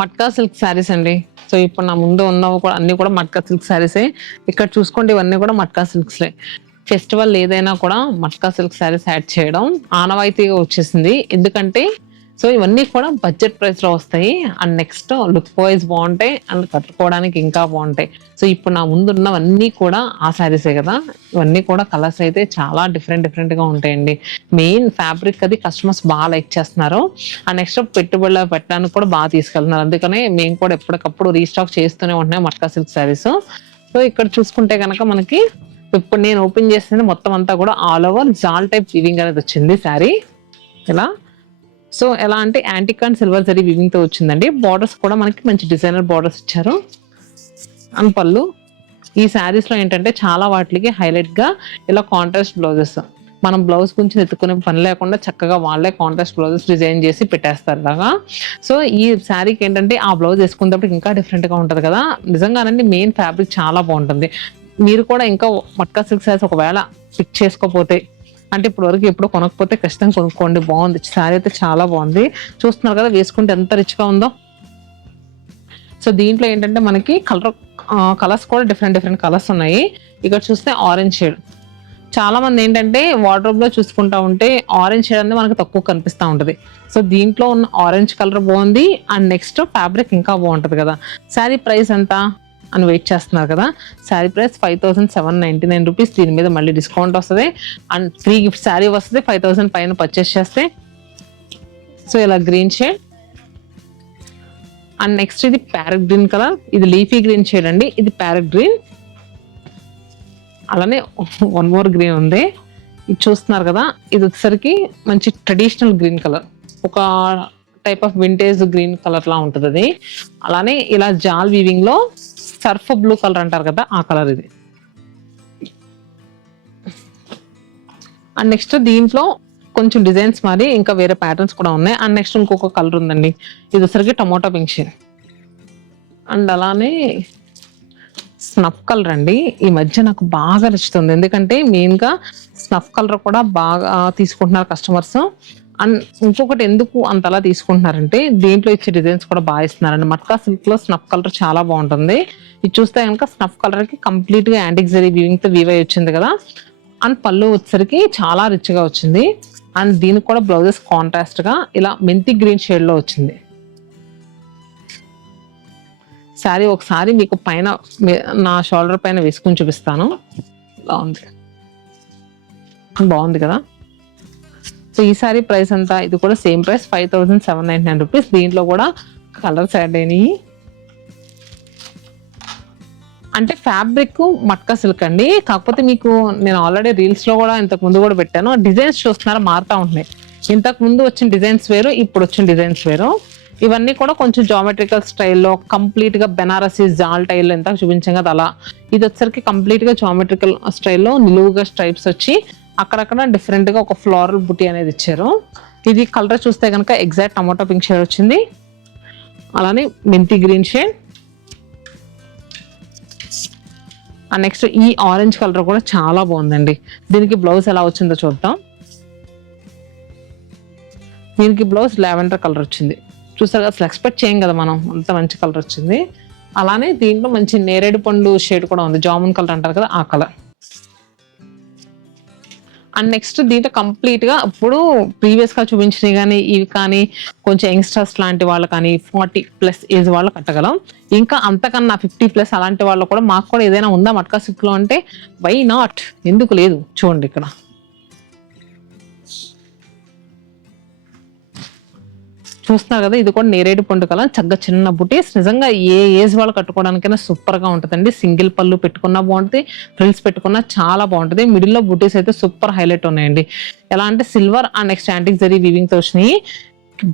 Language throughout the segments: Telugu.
మట్కా సిల్క్ శారీస్ అండి. సో ఇప్పుడు నా ముందు ఉన్నవి కూడా అన్ని కూడా మట్కా సిల్క్ శారీసే. ఇక్కడ చూసుకోండి ఇవన్నీ కూడా మట్కా సిల్క్స్లే. ఫెస్టివల్ ఏదైనా కూడా మట్కా సిల్క్ శారీస్ యాడ్ చేయడం ఆనవాయితీగా వచ్చేసింది. ఎందుకంటే సో ఇవన్నీ కూడా బడ్జెట్ ప్రైస్ లో వస్తాయి. అండ్ నెక్స్ట్ లుక్ వైజ్ బాగుంటాయి అండ్ కట్టుకోవడానికి ఇంకా బాగుంటాయి. సో ఇప్పుడు నా ముందు ఉన్నవన్నీ కూడా ఆ శారీసే కదా. ఇవన్నీ కూడా కలర్స్ అయితే చాలా డిఫరెంట్ గా ఉంటాయండి. మెయిన్ ఫ్యాబ్రిక్ అది కస్టమర్స్ బాగా లైక్ చేస్తున్నారు. అండ్ నెక్స్ట్ పెట్టుబడులు పెట్టడానికి కూడా బాగా తీసుకెళ్తున్నారు. అందుకనే మేము కూడా ఎప్పటికప్పుడు రీస్టాక్ చేస్తూనే ఉంటున్నాం మట్కా సిల్క్ శారీస్. సో ఇక్కడ చూసుకుంటే కనుక మనకి ఇప్పుడు నేను ఓపెన్ చేసింది మొత్తం అంతా కూడా ఆల్ ఓవర్ జాల్ టైప్ వీవింగ్ అనేది వచ్చింది శారీ ఇలా. సో ఎలా అంటే antique and silver zari weaving తో వచ్చిందండి. బార్డర్స్ కూడా మనకి మంచి డిజైనర్ బార్డర్స్ ఇచ్చారు. అండ్ పళ్ళు ఈ శారీస్ లో ఏంటంటే చాలా వాటికి హైలైట్ గా ఇలా కాంట్రాస్ట్ బ్లౌజెస్. మనం బ్లౌజ్ గురించి ఎత్తుకునే పని లేకుండా చక్కగా వాళ్ళే కాంట్రాస్ట్ బ్లౌజెస్ డిజైన్ చేసి పెట్టేస్తారు లాగా. సో ఈ శారీకి ఏంటంటే ఆ బ్లౌజ్ వేసుకున్నప్పుడు ఇంకా డిఫరెంట్ గా ఉంటది కదా. నిజంగానండి మెయిన్ ఫ్యాబ్రిక్ చాలా బాగుంటుంది. మీరు కూడా ఇంకా మట్కా సిల్క్ శారీస్ ఒకవేళ పిక్ చేసుకోపోతే అంటే ఇప్పుడు వరకు ఎప్పుడు కొనకపోతే ఖచ్చితంగా కొనుక్కోండి. బాగుంది శారీ అయితే చాలా బాగుంది. చూస్తున్నారు కదా వేసుకుంటే ఎంత రిచ్ గా ఉందో. సో దీంట్లో ఏంటంటే మనకి కలర్స్ కూడా డిఫరెంట్ కలర్స్ ఉన్నాయి. ఇక్కడ చూస్తే ఆరెంజ్ షేడ్. చాలా మంది ఏంటంటే వార్డ్రోబ్ లో చూసుకుంటా ఉంటే ఆరెంజ్ షేడ్ అనేది మనకు తక్కువ కనిపిస్తూ ఉంటది. సో దీంట్లో ఉన్న ఆరెంజ్ కలర్ బాగుంది. అండ్ నెక్స్ట్ ఫ్యాబ్రిక్ ఇంకా బాగుంటది కదా. శారీ ప్రైస్ ఎంత అని వెయిట్ చేస్తున్నారు కదా. Sari price 5799 rupees. దీని మీద మళ్ళీ డిస్కౌంట్ వస్తుంది. అండ్ ఫ్రీ గిఫ్ట్ శారీ వస్తుంది 5000 పైన పర్చేస్ చేస్తే. సో ఇలా గ్రీన్ షేడ్. అండ్ నెక్స్ట్ ఇది ప్యారెట్ గ్రీన్ కలర్. ఇది లీఫీ గ్రీన్ షేడ్ అండి. ఇది ప్యారెట్ గ్రీన్. అలానే వన్ మోర్ గ్రీన్ ఉంది. ఇది చూస్తున్నారు కదా. ఇది వచ్చేసరికి మంచి ట్రెడిషనల్ గ్రీన్ కలర్. ఒక type of vintage green colour లా ఉంటుంది అది. అలానే ఇలా జాల్ వీవింగ్ లో సర్ఫ్ బ్లూ కలర్ అంటారు కదా ఆ కలర్ ఇది. అండ్ నెక్స్ట్ దీంట్లో కొంచెం డిజైన్స్ మరి ఇంకా వేరే ప్యాటర్న్స్ కూడా ఉన్నాయి. అండ్ నెక్స్ట్ ఇంకొక కలర్ ఉందండి. ఇది వచ్చరికి టమోటా పింక్ షేడ్. అండ్ అలానే స్నఫ్ కలర్ అండి. ఈ మధ్య నాకు బాగా నచ్చుతుంది. ఎందుకంటే మెయిన్ గా స్నఫ్ కలర్ కూడా బాగా తీసుకుంటున్నారు కస్టమర్స్. అండ్ ఇంకొకటి ఎందుకు అంతలా తీసుకుంటున్నారంటే దీంట్లో ఇచ్చే డిజైన్స్ కూడా బాగా ఇస్తున్నారండి. మట్కా సిల్క్ లో స్నఫ్ కలర్ చాలా బాగుంటుంది. ఇది చూస్తే కనుక స్నఫ్ కలర్ కి కంప్లీట్ గా యాంటిక్ జరీ వీవింగ్ తో వీవ్ అయి వచ్చింది కదా. అండ్ పళ్ళు వచ్చేసరికి చాలా రిచ్ గా వచ్చింది. అండ్ దీనికి కూడా బ్లౌజెస్ కాంట్రాస్ట్ గా ఇలా మెంతి గ్రీన్ షేడ్ లో వచ్చింది. శారీ ఒకసారి మీకు పైన నా షోల్డర్ పైన వేసుకుని చూపిస్తాను. బాగుంది కదా. సో ఈ సారీ ప్రైస్ ఎంత? ఇది కూడా సేమ్ ప్రైస్ 5799 రూపీస్. దీంట్లో కూడా కలర్స్ యాడ్ అయినాయి. అంటే ఫ్యాబ్రిక్ మట్కా సిల్క్ అండి. కాకపోతే మీకు నేను ఆల్రెడీ రీల్స్ లో కూడా ఇంతకు ముందు కూడా పెట్టాను. డిజైన్స్ చూస్తున్నారా మారుతా ఉంటున్నాయి. ఇంతకు ముందు వచ్చిన డిజైన్స్ వేరు, ఇప్పుడు వచ్చిన డిజైన్స్ వేరు. ఇవన్నీ కూడా కొంచెం జామెట్రికల్ స్టైల్లో కంప్లీట్ గా బెనారసీ జాల్ టైల్ ఎంత చూపించాం కదా అలా. ఇది వచ్చరికి కంప్లీట్ గా జామెట్రికల్ స్టైల్లో నిలువుగా స్ట్రైప్స్ వచ్చి అక్కడక్కడ డిఫరెంట్ గా ఒక ఫ్లోరల్ బుటీ అనేది ఇచ్చారు. ఇది కలర్ చూస్తే కనుక ఎగ్జాక్ట్ టమాటో పింక్ షేడ్ వచ్చింది. అలానే మెంతి గ్రీన్ షేడ్. అండ్ నెక్స్ట్ ఈ ఆరెంజ్ కలర్ కూడా చాలా బాగుందండి. దీనికి బ్లౌజ్ ఎలా వచ్చిందో చూద్దాం. దీనికి బ్లౌజ్ లావెండర్ కలర్ వచ్చింది. చూసారు అసలు ఎక్స్పెక్ట్ చేయం కదా మనం, అంత మంచి కలర్ వచ్చింది. అలానే దీంట్లో మంచి నేరేడు పండు షేడ్ కూడా ఉంది. జామున్ కలర్ అంటారు కదా ఆ కలర్. అండ్ నెక్స్ట్ దీంట్లో కంప్లీట్ గా ఇప్పుడు ప్రీవియస్ గా చూపించినవి కానీ ఇవి కానీ కొంచెం యంగ్స్టర్స్ లాంటి వాళ్ళు కానీ 40+ ఏజ్ వాళ్ళు కట్టగలం. ఇంకా అంతకన్నా 50+ అలాంటి వాళ్ళు కూడా మాకు కూడా ఏదైనా ఉందా మట్కా సిల్క్ లో అంటే వై నాట్, ఎందుకు లేదు. చూడండి ఇక్కడ చూస్తున్నారు కదా. ఇది కూడా నేరేడు పండు కలర్, చక్కగా చిన్న బుటీస్. నిజంగా ఏ ఏజ్ వాళ్ళు కట్టుకోవడానికైనా సూపర్ గా ఉంటుందండి. సింగిల్ పళ్ళు పెట్టుకున్నా బాగుంటుంది, ఫ్రిల్స్ పెట్టుకున్నా చాలా బాగుంటుంది. మిడిల్ లో బుటీస్ అయితే సూపర్ హైలైట్ ఉన్నాయండి. ఎలా అంటే silver and next antique zari weaving తో వచ్చినాయి.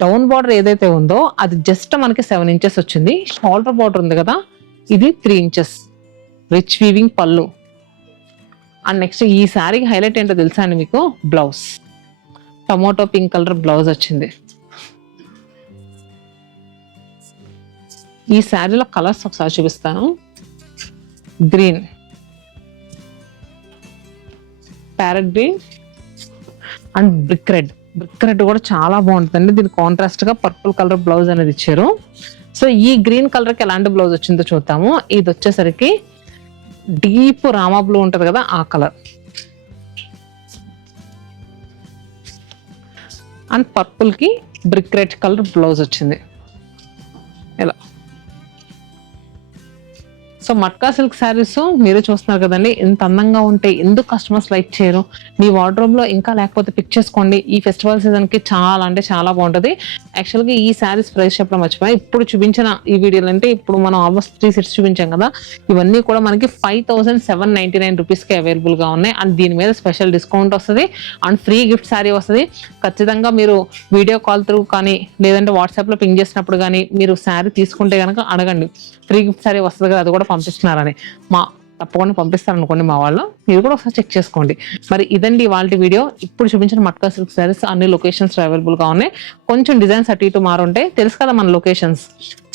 డౌన్ బార్డర్ ఏదైతే ఉందో అది జస్ట్ మనకి 7 ఇంచెస్ వచ్చింది. షోల్డర్ బార్డర్ ఉంది కదా ఇది 3 ఇంచెస్. రిచ్ వీవింగ్ పళ్ళు. అండ్ నెక్స్ట్ ఈ శారీకి హైలైట్ ఏంటో తెలుసా అండి మీకు? Blouse tomato pink colour blouse వచ్చింది. ఈ శారీలో కలర్స్ ఒకసారి చూపిస్తాను. Green, parrot green and brick red. Brick red కూడా చాలా బాగుంటుందండి. దీని కాంట్రాస్ట్ గా పర్పుల్ కలర్ బ్లౌజ్ అనేది ఇచ్చారు. సో ఈ గ్రీన్ కలర్ కి ఎలాంటి బ్లౌజ్ వచ్చిందో చూద్దాము. ఇది వచ్చేసరికి డీప్ రామా బ్లూ ఉంటది కదా, ఆ కలర్ అండ్ పర్పుల్ కి బ్రిక్ రెడ్ కలర్ బ్లౌజ్ వచ్చింది ఇలా. సో మట్కా సిల్క్ శారీస్ మీరు చూస్తున్నారు కదండి, ఎంత అందంగా ఉంటాయి, ఎందుకు కస్టమర్స్ లైక్ చేయరు. మీ వార్డ్రోబ్ లో ఇంకా లేకపోతే పిక్ చేసుకోండి. ఈ ఫెస్టివల్ సీజన్ కి చాలా అంటే చాలా బాగుంటది. యాక్చువల్గా ఈ శారీస్ ప్రైస్ చెప్పడం మర్చిపోయి, ఇప్పుడు చూపించిన ఈ వీడియోలు అంటే ఇప్పుడు మనం ఆల్మోస్ట్ 3 సెట్స్ చూపించాం కదా, ఇవన్నీ కూడా మనకి 5799 రూపీస్కి అవైలబుల్ గా ఉన్నాయి. అండ్ దీని మీద స్పెషల్ డిస్కౌంట్ వస్తుంది అండ్ ఫ్రీ గిఫ్ట్ శారీ వస్తుంది. ఖచ్చితంగా మీరు వీడియో కాల్ త్రూ కానీ లేదంటే వాట్సాప్ లో పింగ్ చేసినప్పుడు కానీ మీరు శారీ తీసుకుంటే కనుక అడగండి, ఫ్రీ గిఫ్ట్ శారీ వస్తుంది కదా, అది కూడా పంపిస్తున్నారని. తప్పకుండా పంపిస్తారనుకోండి మా వాళ్ళు, మీరు కూడా ఒకసారి చెక్ చేసుకోండి. మరి ఇదండి వాళ్ళ వీడియో. ఇప్పుడు చూపించిన మట్కా సిల్క్ శారీస్ అన్ని లొకేషన్స్ అవైలబుల్ గా ఉన్నాయి. కొంచెం డిజైన్స్ అటు ఇటు మారుంటాయి, తెలుసు కదా మన లొకేషన్స్: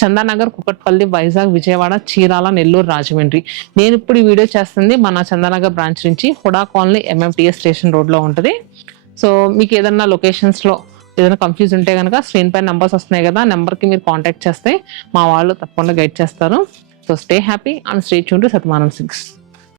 చందానగర్, కుకట్పల్లి, వైజాగ్, విజయవాడ, చీరాల, నెల్లూరు, రాజమండ్రి. నేను ఇప్పుడు ఈ వీడియో చేస్తుంది మన చందానగర్ బ్రాంచ్ నుంచి, HUDA colony MMTS station road లో ఉంటుంది. సో మీకు ఏదన్నా లొకేషన్స్ లో ఏదైనా కన్ఫ్యూజ్ ఉంటే కనుక స్క్రీన్ పైన నెంబర్స్ వస్తున్నాయి కదా, నెంబర్కి మీరు కాంటాక్ట్ చేస్తే మా వాళ్ళు తప్పకుండా గైడ్ చేస్తారు. So stay happy and stay tune to Shatamanam silks.